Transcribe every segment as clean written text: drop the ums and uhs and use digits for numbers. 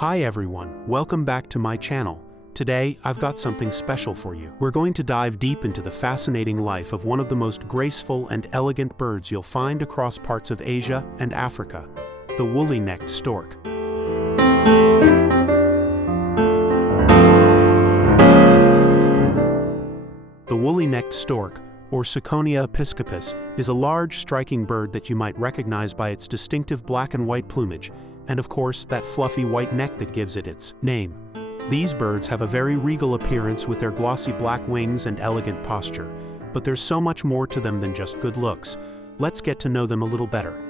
Hi everyone, welcome back to my channel. Today, I've got something special for you. We're going to dive deep into the fascinating life of one of the most graceful and elegant birds you'll find across parts of Asia and Africa, the woolly-necked stork. The woolly-necked stork, or Ciconia episcopus, is a large, striking bird that you might recognize by its distinctive black and white plumage, and of course, that fluffy white neck that gives it its name. These birds have a very regal appearance with their glossy black wings and elegant posture, but there's so much more to them than just good looks. Let's get to know them a little better.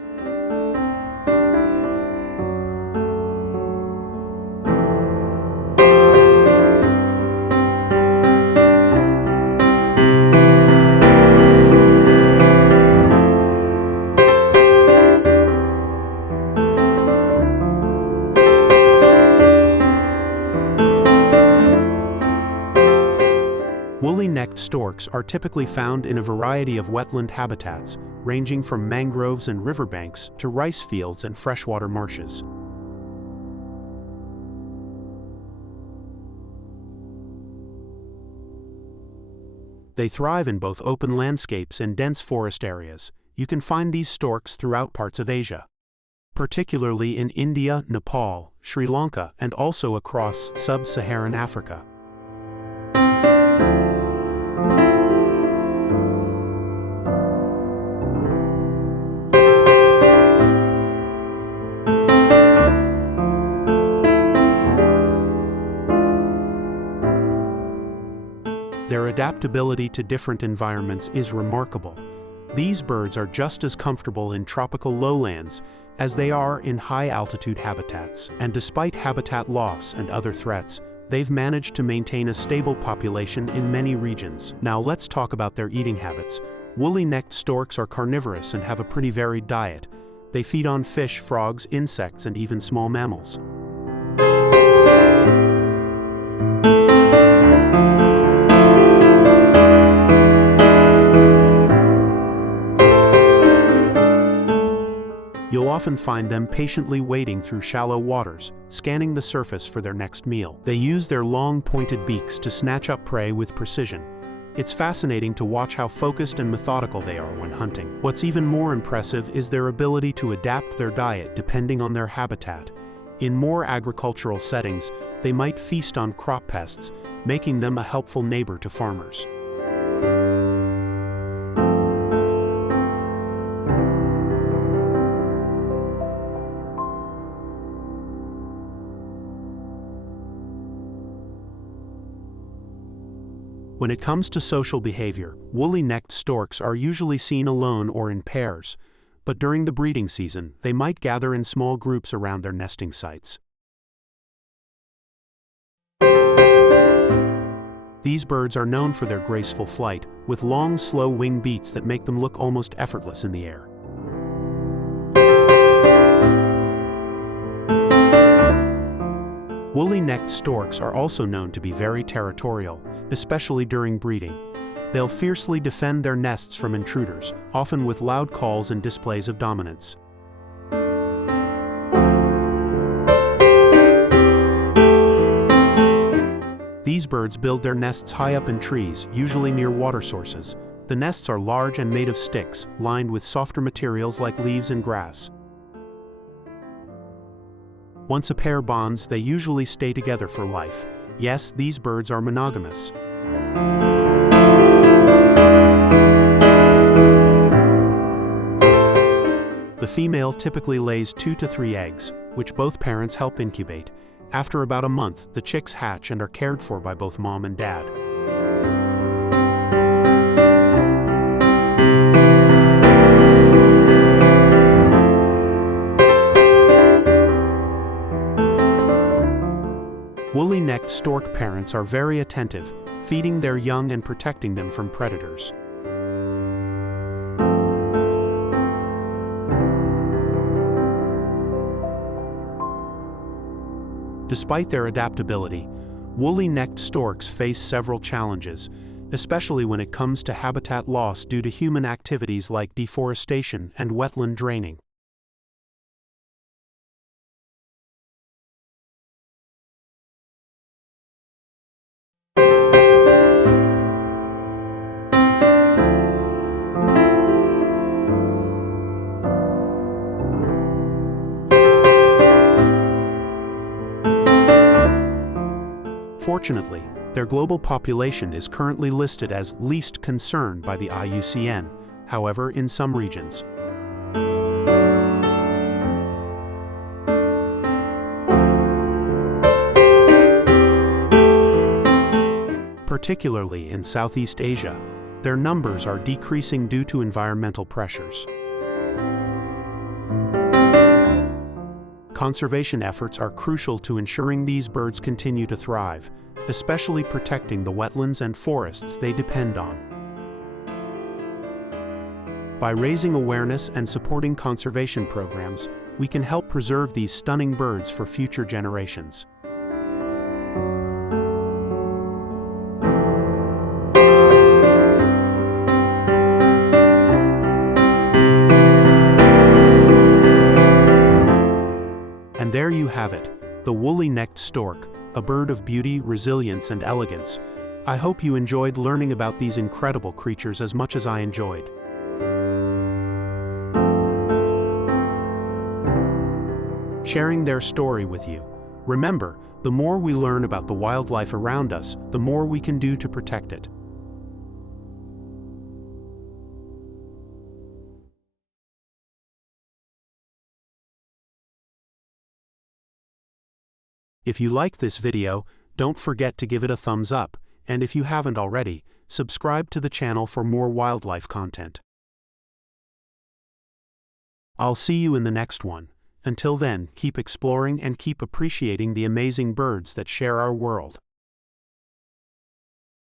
Woolly-necked storks are typically found in a variety of wetland habitats, ranging from mangroves and riverbanks to rice fields and freshwater marshes. They thrive in both open landscapes and dense forest areas. You can find these storks throughout parts of Asia, particularly in India, Nepal, Sri Lanka, and also across sub-Saharan Africa. Their adaptability to different environments is remarkable. These birds are just as comfortable in tropical lowlands as they are in high-altitude habitats. And despite habitat loss and other threats, they've managed to maintain a stable population in many regions. Now let's talk about their eating habits. Woolly-necked storks are carnivorous and have a pretty varied diet. They feed on fish, frogs, insects, and even small mammals. You'll often find them patiently wading through shallow waters, scanning the surface for their next meal. They use their long, pointed beaks to snatch up prey with precision. It's fascinating to watch how focused and methodical they are when hunting. What's even more impressive is their ability to adapt their diet depending on their habitat. In more agricultural settings, they might feast on crop pests, making them a helpful neighbor to farmers. When it comes to social behavior, woolly-necked storks are usually seen alone or in pairs, but during the breeding season, they might gather in small groups around their nesting sites. These birds are known for their graceful flight, with long, slow wing beats that make them look almost effortless in the air. Woolly-necked storks are also known to be very territorial, especially during breeding. They'll fiercely defend their nests from intruders, often with loud calls and displays of dominance. These birds build their nests high up in trees, usually near water sources. The nests are large and made of sticks, lined with softer materials like leaves and grass. Once a pair bonds, they usually stay together for life. Yes, these birds are monogamous. The female typically lays 2 to 3 eggs, which both parents help incubate. After about a month, the chicks hatch and are cared for by both mom and dad. Woolly-necked stork parents are very attentive, feeding their young and protecting them from predators. Despite their adaptability, woolly-necked storks face several challenges, especially when it comes to habitat loss due to human activities like deforestation and wetland draining. Fortunately, their global population is currently listed as least concern by the IUCN, however, in some regions. Particularly in Southeast Asia, their numbers are decreasing due to environmental pressures. Conservation efforts are crucial to ensuring these birds continue to thrive, especially protecting the wetlands and forests they depend on. By raising awareness and supporting conservation programs, we can help preserve these stunning birds for future generations. And there you have it, the woolly-necked stork, a bird of beauty, resilience, and elegance. I hope you enjoyed learning about these incredible creatures as much as I enjoyed. Sharing their story with you. Remember, the more we learn about the wildlife around us, the more we can do to protect it. If you liked this video, don't forget to give it a thumbs up, and if you haven't already, subscribe to the channel for more wildlife content. I'll see you in the next one. Until then, keep exploring and keep appreciating the amazing birds that share our world.